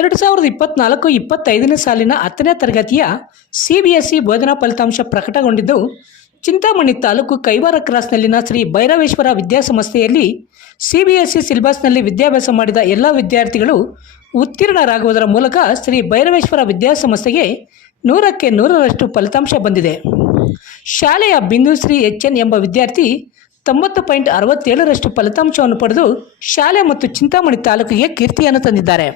2024-25ನೇ ಸಾಲಿನ 10ನೇ ತರಗತಿಯ CBSE ಬೋಧನಾ ಫಲಿತಾಂಶ ಪ್ರಕಟಗೊಂಡಿದ್ದು, ಚಿಂತಾಮಣಿ ತಾಲೂಕು ಕೈವಾರ ಕ್ರಾಸ್ನಲ್ಲಿನ ಶ್ರೀ ಭೈರವೇಶ್ವರ ವಿದ್ಯಾಸಂಸ್ಥೆಯಲ್ಲಿ CBSE ಸಿಲೆಬಸ್ನಲ್ಲಿ ವಿದ್ಯಾಭ್ಯಾಸ ಮಾಡಿದ ಎಲ್ಲ ವಿದ್ಯಾರ್ಥಿಗಳು ಉತ್ತೀರ್ಣರಾಗುವುದರ ಮೂಲಕ ಶ್ರೀ ಭೈರವೇಶ್ವರ ವಿದ್ಯಾಸಂಸ್ಥೆಗೆ 100ಕ್ಕೆ 100ರಷ್ಟು ಫಲಿತಾಂಶ ಬಂದಿದೆ. ಶಾಲೆಯ ಬಿಂದುಶ್ರೀ HN ಎಂಬ ವಿದ್ಯಾರ್ಥಿ 90.67ರಷ್ಟು ಫಲಿತಾಂಶವನ್ನು ಪಡೆದು ಶಾಲೆ ಮತ್ತು ಚಿಂತಾಮಣಿ ತಾಲೂಕಿಗೆ ಕೀರ್ತಿಯನ್ನು ತಂದಿದ್ದಾರೆ.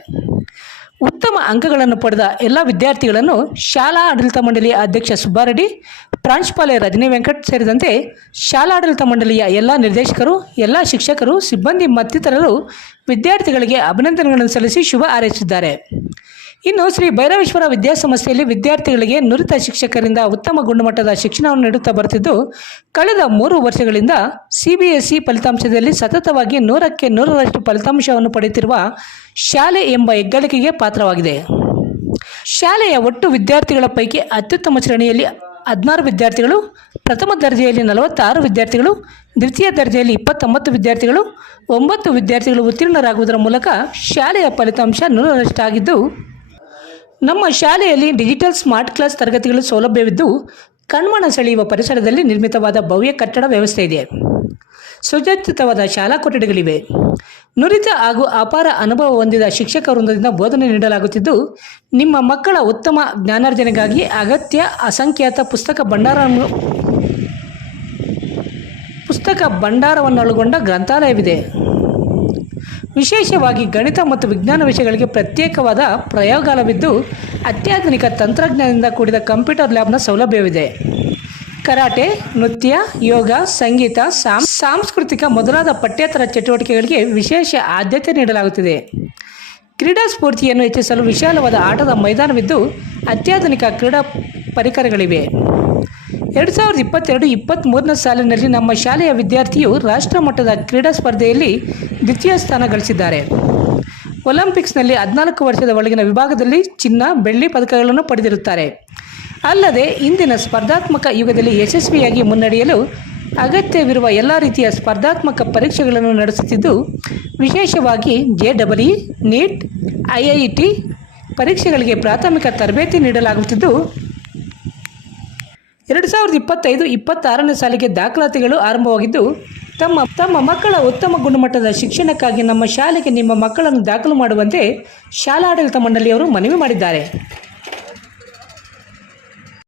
ಉತ್ತಮ ಅಂಕಗಳನ್ನು ಪಡೆದ ಎಲ್ಲ ವಿದ್ಯಾರ್ಥಿಗಳನ್ನು ಶಾಲಾ ಆಡಳಿತ ಮಂಡಳಿಯ ಅಧ್ಯಕ್ಷ ಸುಬ್ಬಾರೆಡ್ಡಿ, ಪ್ರಾಂಶುಪಾಲೆ ರಜನಿ ವೆಂಕಟ್ ಸೇರಿದಂತೆ ಶಾಲಾಡಳಿತ ಮಂಡಳಿಯ ಎಲ್ಲ ನಿರ್ದೇಶಕರು, ಎಲ್ಲ ಶಿಕ್ಷಕರು, ಸಿಬ್ಬಂದಿ ಮತ್ತಿತರರು ವಿದ್ಯಾರ್ಥಿಗಳಿಗೆ ಅಭಿನಂದನೆಗಳನ್ನು ಸಲ್ಲಿಸಿ ಶುಭ ಹಾರೈಸಿದ್ದಾರೆ. ಇನ್ನು ಶ್ರೀ ಭೈರವೇಶ್ವರ ವಿದ್ಯಾಸಂಸ್ಥೆಯಲ್ಲಿ ವಿದ್ಯಾರ್ಥಿಗಳಿಗೆ ನುರಿತ ಶಿಕ್ಷಕರಿಂದ ಉತ್ತಮ ಗುಣಮಟ್ಟದ ಶಿಕ್ಷಣವನ್ನು ನೀಡುತ್ತಾ ಬರುತ್ತಿದ್ದು, ಕಳೆದ 3 ವರ್ಷಗಳಿಂದ CBSE ಫಲಿತಾಂಶದಲ್ಲಿ ಸತತವಾಗಿ 100ಕ್ಕೆ 100ರಷ್ಟು ಫಲಿತಾಂಶವನ್ನು ಪಡೆಯುತ್ತಿರುವ ಶಾಲೆ ಎಂಬ ಹೆಗ್ಗಳಿಕೆಗೆ ಪಾತ್ರವಾಗಿದೆ. ಶಾಲೆಯ ಒಟ್ಟು ವಿದ್ಯಾರ್ಥಿಗಳ ಪೈಕಿ ಅತ್ಯುತ್ತಮ ಶ್ರೇಣಿಯಲ್ಲಿ 16 ವಿದ್ಯಾರ್ಥಿಗಳು, ಪ್ರಥಮ ದರ್ಜೆಯಲ್ಲಿ 46 ವಿದ್ಯಾರ್ಥಿಗಳು, ದ್ವಿತೀಯ ದರ್ಜೆಯಲ್ಲಿ 29 ವಿದ್ಯಾರ್ಥಿಗಳು, 9 ವಿದ್ಯಾರ್ಥಿಗಳು ಉತ್ತೀರ್ಣರಾಗುವುದರ ಮೂಲಕ ಶಾಲೆಯ ಫಲಿತಾಂಶ 100ರಷ್ಟಾಗಿದ್ದು, ನಮ್ಮ ಶಾಲೆಯಲ್ಲಿ ಡಿಜಿಟಲ್ ಸ್ಮಾರ್ಟ್ ಕ್ಲಾಸ್ ತರಗತಿಗಳು ಸೌಲಭ್ಯವಿದ್ದು, ಕಣ್ಮನ ಸೆಳೆಯುವ ಪರಿಸರದಲ್ಲಿ ನಿರ್ಮಿತವಾದ ಭವ್ಯ ಕಟ್ಟಡ ವ್ಯವಸ್ಥೆ ಇದೆ. ಸುಸಜ್ಜಿತವಾದ ಶಾಲಾ ಕೊಠಡಿಗಳಿವೆ. ನುರಿತ ಹಾಗೂ ಅಪಾರ ಅನುಭವ ಹೊಂದಿದ ಶಿಕ್ಷಕ ವೃಂದದಿಂದ ಬೋಧನೆ ನೀಡಲಾಗುತ್ತಿದ್ದು, ನಿಮ್ಮ ಮಕ್ಕಳ ಉತ್ತಮ ಜ್ಞಾನಾರ್ಜನೆಗಾಗಿ ಅಗತ್ಯ ಅಸಂಖ್ಯಾತ ಪುಸ್ತಕ ಭಂಡಾರವನ್ನೊಳಗೊಂಡ ಗ್ರಂಥಾಲಯವಿದೆ. ವಿಶೇಷವಾಗಿ ಗಣಿತ ಮತ್ತು ವಿಜ್ಞಾನ ವಿಷಯಗಳಿಗೆ ಪ್ರತ್ಯೇಕವಾದ ಪ್ರಯೋಗಾಲಯವಿದ್ದು, ಅತ್ಯಾಧುನಿಕ ತಂತ್ರಜ್ಞಾನದಿಂದ ಕೂಡಿದ ಕಂಪ್ಯೂಟರ್ ಲ್ಯಾಬ್ನ ಸೌಲಭ್ಯವಿದೆ. ಕರಾಟೆ, ನೃತ್ಯ, ಯೋಗ, ಸಂಗೀತ, ಸಾಂಸ್ಕೃತಿಕ ಮೊದಲಾದ ಪಠ್ಯೇತರ ಚಟುವಟಿಕೆಗಳಿಗೆ ವಿಶೇಷ ಆದ್ಯತೆ ನೀಡಲಾಗುತ್ತಿದೆ. ಕ್ರೀಡಾ ಸ್ಫೂರ್ತಿಯನ್ನು ಹೆಚ್ಚಿಸಲು ವಿಶಾಲವಾದ ಆಟದ ಮೈದಾನವಿದ್ದು, ಅತ್ಯಾಧುನಿಕ ಕ್ರೀಡಾ ಪರಿಕರಗಳಿವೆ. 2022-23ನೇ ಸಾಲಿನಲ್ಲಿ ನಮ್ಮ ಶಾಲೆಯ ವಿದ್ಯಾರ್ಥಿಯು ರಾಷ್ಟ್ರ ಮಟ್ಟದ ಕ್ರೀಡಾ ಸ್ಪರ್ಧೆಯಲ್ಲಿ ದ್ವಿತೀಯ ಸ್ಥಾನ ಗಳಿಸಿದ್ದಾರೆ. ಒಲಿಂಪಿಕ್ಸ್ನಲ್ಲಿ 14 ವರ್ಷದ ಒಳಗಿನ ವಿಭಾಗದಲ್ಲಿ ಚಿನ್ನ, ಬೆಳ್ಳಿ ಪದಕಗಳನ್ನು ಪಡೆದಿರುತ್ತಾರೆ. ಅಲ್ಲದೆ ಇಂದಿನ ಸ್ಪರ್ಧಾತ್ಮಕ ಯುಗದಲ್ಲಿ ಯಶಸ್ವಿಯಾಗಿ ಮುನ್ನಡೆಯಲು ಅಗತ್ಯವಿರುವ ಎಲ್ಲ ರೀತಿಯ ಸ್ಪರ್ಧಾತ್ಮಕ ಪರೀಕ್ಷೆಗಳನ್ನು ನಡೆಸುತ್ತಿದ್ದು, ವಿಶೇಷವಾಗಿ JEE, NEET, IIT ಪರೀಕ್ಷೆಗಳಿಗೆ ಪ್ರಾಥಮಿಕ ತರಬೇತಿ ನೀಡಲಾಗುತ್ತಿದ್ದು, 2025-26ನೇ ಸಾಲಿಗೆ ದಾಖಲಾತಿಗಳು ಆರಂಭವಾಗಿದ್ದು, ತಮ್ಮ ಮಕ್ಕಳ ಉತ್ತಮ ಗುಣಮಟ್ಟದ ಶಿಕ್ಷಣಕ್ಕಾಗಿ ನಮ್ಮ ಶಾಲೆಗೆ ನಿಮ್ಮ ಮಕ್ಕಳನ್ನು ದಾಖಲು ಮಾಡುವಂತೆ ಶಾಲಾಡಳಿತ ಮಂಡಳಿಯವರು ಮನವಿ ಮಾಡಿದ್ದಾರೆ.